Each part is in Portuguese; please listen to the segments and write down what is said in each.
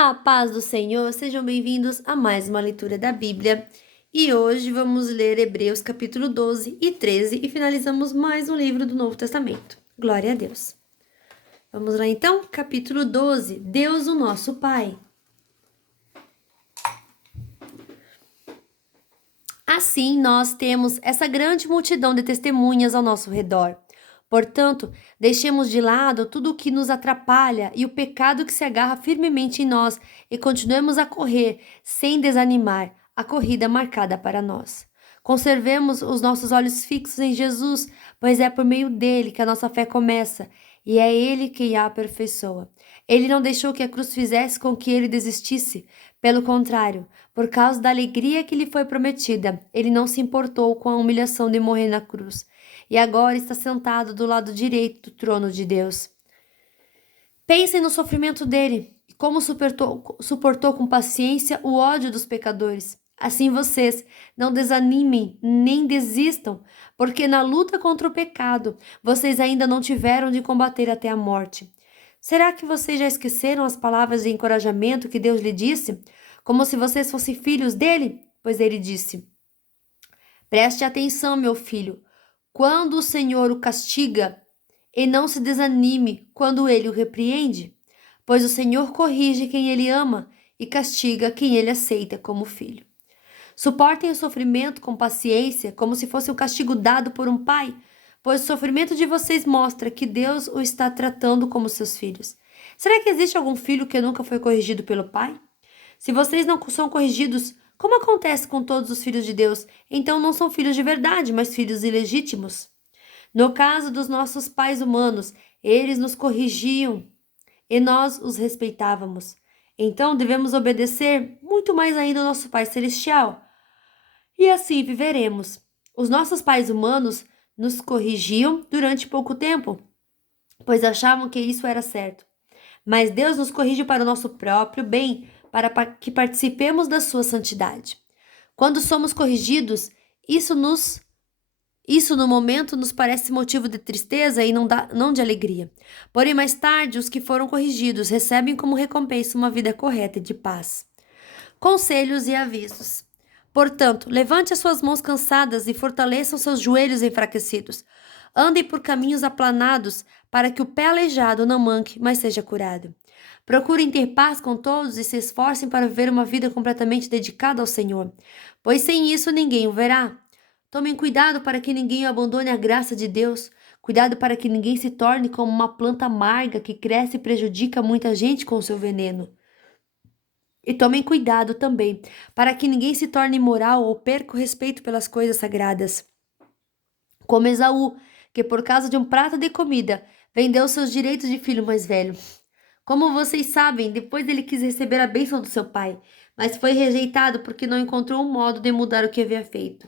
A paz do Senhor, sejam bem-vindos a mais uma leitura da Bíblia. E hoje vamos ler Hebreus capítulo 12 e 13 e finalizamos mais um livro do Novo Testamento. Glória a Deus. Vamos lá então, capítulo 12, Deus o nosso Pai. Assim, nós temos essa grande multidão de testemunhas ao nosso redor. Portanto, deixemos de lado tudo o que nos atrapalha e o pecado que se agarra firmemente em nós e continuemos a correr, sem desanimar, a corrida marcada para nós. Conservemos os nossos olhos fixos em Jesus, pois é por meio dele que a nossa fé começa e é ele quem a aperfeiçoa. Ele não deixou que a cruz fizesse com que ele desistisse. Pelo contrário, por causa da alegria que lhe foi prometida, ele não se importou com a humilhação de morrer na cruz. E agora está sentado do lado direito do trono de Deus. Pensem no sofrimento dele e como suportou com paciência o ódio dos pecadores. Assim vocês não desanimem nem desistam, porque na luta contra o pecado vocês ainda não tiveram de combater até a morte. Será que vocês já esqueceram as palavras de encorajamento que Deus lhe disse? Como se vocês fossem filhos dele? Pois ele disse: Preste atenção, meu filho. Quando o Senhor o castiga, e não se desanime quando ele o repreende, pois o Senhor corrige quem ele ama e castiga quem ele aceita como filho. Suportem o sofrimento com paciência, como se fosse um castigo dado por um pai, pois o sofrimento de vocês mostra que Deus o está tratando como seus filhos. Será que existe algum filho que nunca foi corrigido pelo pai? Se vocês não são corrigidos, como acontece com todos os filhos de Deus, então não são filhos de verdade, mas filhos ilegítimos. No caso dos nossos pais humanos, eles nos corrigiam e nós os respeitávamos. Então devemos obedecer muito mais ainda ao nosso Pai Celestial. E assim viveremos. Os nossos pais humanos nos corrigiam durante pouco tempo, pois achavam que isso era certo. Mas Deus nos corrige para o nosso próprio bem, para que participemos da sua santidade. Quando somos corrigidos, isso no momento nos parece motivo de tristeza e não de alegria. Porém, mais tarde, os que foram corrigidos recebem como recompensa uma vida correta e de paz. Conselhos e avisos. Portanto, levante as suas mãos cansadas e fortaleçam seus joelhos enfraquecidos. Andem por caminhos aplanados, para que o pé aleijado não manque, mas seja curado. Procurem ter paz com todos e se esforcem para viver uma vida completamente dedicada ao Senhor, pois sem isso ninguém o verá. Tomem cuidado para que ninguém abandone a graça de Deus. Cuidado para que ninguém se torne como uma planta amarga que cresce e prejudica muita gente com seu veneno. E tomem cuidado também para que ninguém se torne imoral ou perca o respeito pelas coisas sagradas. Como Esaú, que por causa de um prato de comida vendeu seus direitos de filho mais velho. Como vocês sabem, depois ele quis receber a bênção do seu pai, mas foi rejeitado porque não encontrou um modo de mudar o que havia feito,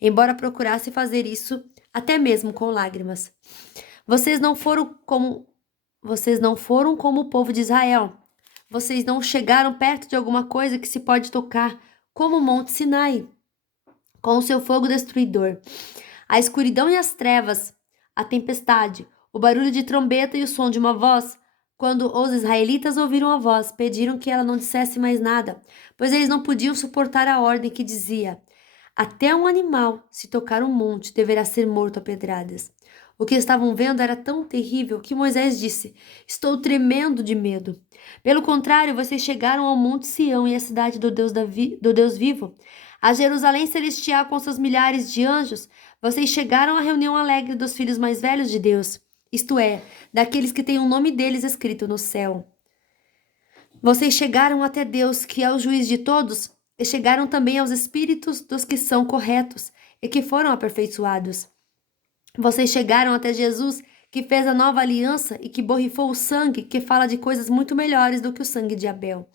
embora procurasse fazer isso até mesmo com lágrimas. Vocês não foram como o povo de Israel. Vocês não chegaram perto de alguma coisa que se pode tocar, como o Monte Sinai, com o seu fogo destruidor. A escuridão e as trevas, a tempestade, o barulho de trombeta e o som de uma voz. Quando os israelitas ouviram a voz, pediram que ela não dissesse mais nada, pois eles não podiam suportar a ordem que dizia: até um animal, se tocar um monte, deverá ser morto a pedradas. O que estavam vendo era tão terrível que Moisés disse: Estou tremendo de medo. Pelo contrário, vocês chegaram ao Monte Sião e à cidade do Deus vivo, a Jerusalém celestial com seus milhares de anjos. Vocês chegaram à reunião alegre dos filhos mais velhos de Deus, isto é, daqueles que têm o nome deles escrito no céu. Vocês chegaram até Deus, que é o juiz de todos, e chegaram também aos espíritos dos que são corretos e que foram aperfeiçoados. Vocês chegaram até Jesus, que fez a nova aliança e que borrifou o sangue, que fala de coisas muito melhores do que o sangue de Abel.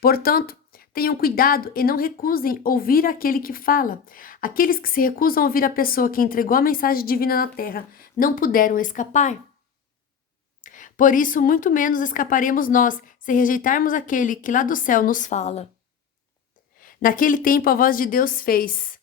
Portanto, tenham cuidado e não recusem ouvir aquele que fala. Aqueles que se recusam a ouvir a pessoa que entregou a mensagem divina na terra não puderam escapar. Por isso, muito menos escaparemos nós se rejeitarmos aquele que lá do céu nos fala. Naquele tempo, a voz de Deus fez: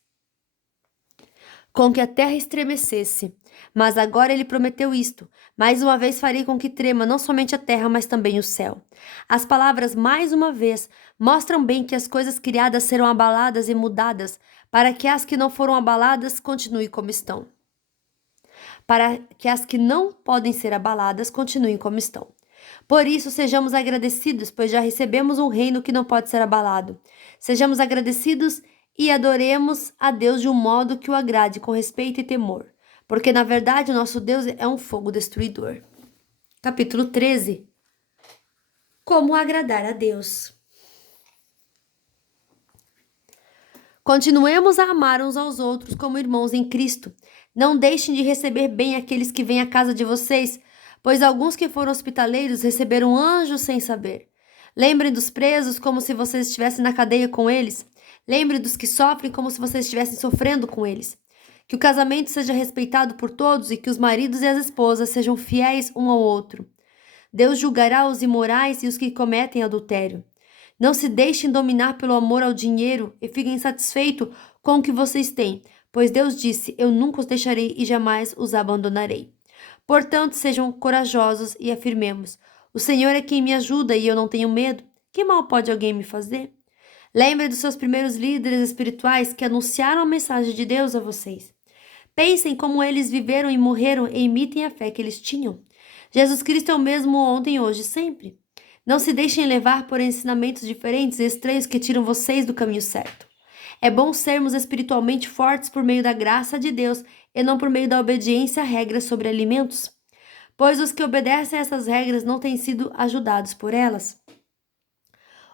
com que a terra estremecesse. Mas agora ele prometeu isto: mais uma vez farei com que trema não somente a terra, mas também o céu. As palavras mais uma vez mostram bem que as coisas criadas serão abaladas e mudadas, para que as que não foram abaladas continuem como estão. Para que as que não podem ser abaladas continuem como estão. Por isso, sejamos agradecidos, pois já recebemos um reino que não pode ser abalado. Sejamos agradecidos e adoremos a Deus de um modo que o agrade, com respeito e temor, porque na verdade o nosso Deus é um fogo destruidor. Capítulo 13. Como agradar a Deus. Continuemos a amar uns aos outros como irmãos em Cristo. Não deixem de receber bem aqueles que vêm à casa de vocês, pois alguns que foram hospitaleiros receberam anjos sem saber. Lembrem dos presos como se vocês estivessem na cadeia com eles. Lembre dos que sofrem como se vocês estivessem sofrendo com eles. Que o casamento seja respeitado por todos e que os maridos e as esposas sejam fiéis um ao outro. Deus julgará os imorais e os que cometem adultério. Não se deixem dominar pelo amor ao dinheiro e fiquem satisfeitos com o que vocês têm, pois Deus disse: Eu nunca os deixarei e jamais os abandonarei. Portanto, sejam corajosos e afirmemos: O Senhor é quem me ajuda e eu não tenho medo. Que mal pode alguém me fazer? Lembre dos seus primeiros líderes espirituais que anunciaram a mensagem de Deus a vocês. Pensem como eles viveram e morreram e imitem a fé que eles tinham. Jesus Cristo é o mesmo ontem, hoje e sempre. Não se deixem levar por ensinamentos diferentes e estranhos que tiram vocês do caminho certo. É bom sermos espiritualmente fortes por meio da graça de Deus e não por meio da obediência a regras sobre alimentos, pois os que obedecem a essas regras não têm sido ajudados por elas.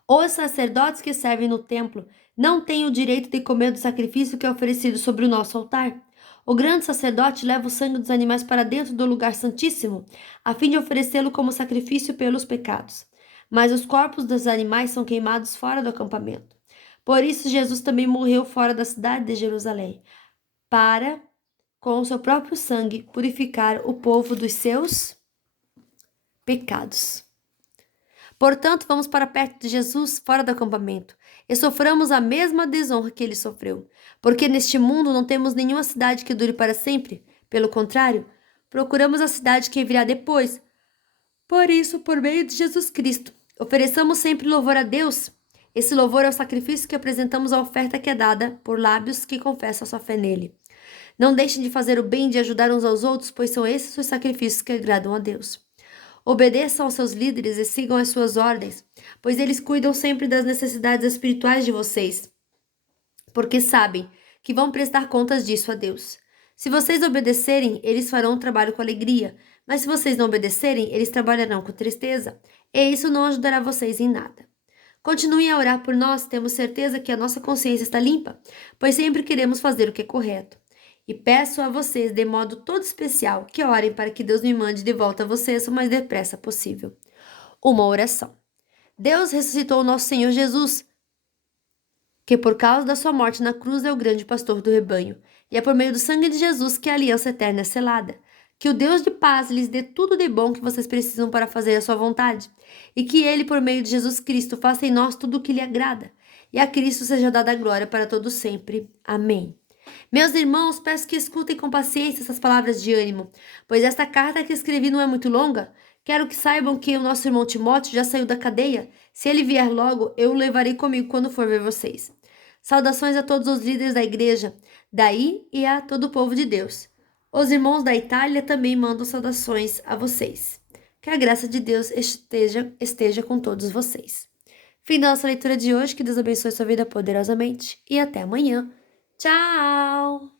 Os sacerdotes que servem no templo não têm o direito de comer do sacrifício que é oferecido sobre o nosso altar. O grande sacerdote leva o sangue dos animais para dentro do lugar santíssimo, a fim de oferecê-lo como sacrifício pelos pecados. Mas os corpos dos animais são queimados fora do acampamento. Por isso, Jesus também morreu fora da cidade de Jerusalém, para, com o seu próprio sangue, purificar o povo dos seus pecados. Portanto, vamos para perto de Jesus, fora do acampamento, e soframos a mesma desonra que ele sofreu, porque neste mundo não temos nenhuma cidade que dure para sempre. Pelo contrário, procuramos a cidade que virá depois. Por isso, por meio de Jesus Cristo, ofereçamos sempre louvor a Deus. Esse louvor é o sacrifício que apresentamos à oferta que é dada por lábios que confessam a sua fé nele. Não deixem de fazer o bem e de ajudar uns aos outros, pois são esses os sacrifícios que agradam a Deus. Obedeçam aos seus líderes e sigam as suas ordens, pois eles cuidam sempre das necessidades espirituais de vocês, porque sabem que vão prestar contas disso a Deus. Se vocês obedecerem, eles farão o trabalho com alegria, mas se vocês não obedecerem, eles trabalharão com tristeza, e isso não ajudará vocês em nada. Continuem a orar por nós, temos certeza que a nossa consciência está limpa, pois sempre queremos fazer o que é correto. E peço a vocês, de modo todo especial, que orem para que Deus me mande de volta a vocês o mais depressa possível. Uma oração. Deus ressuscitou o nosso Senhor Jesus, que por causa da sua morte na cruz é o grande pastor do rebanho, e é por meio do sangue de Jesus que a aliança eterna é selada. Que o Deus de paz lhes dê tudo de bom que vocês precisam para fazer a sua vontade, e que Ele, por meio de Jesus Cristo, faça em nós tudo o que lhe agrada, e a Cristo seja dada a glória para todos sempre. Amém. Meus irmãos, peço que escutem com paciência essas palavras de ânimo, pois esta carta que escrevi não é muito longa. Quero que saibam que o nosso irmão Timóteo já saiu da cadeia. Se ele vier logo, eu o levarei comigo quando for ver vocês. Saudações a todos os líderes da igreja, daí e a todo o povo de Deus. Os irmãos da Itália também mandam saudações a vocês. Que a graça de Deus esteja com todos vocês. Fim da nossa leitura de hoje, que Deus abençoe sua vida poderosamente e até amanhã. Tchau!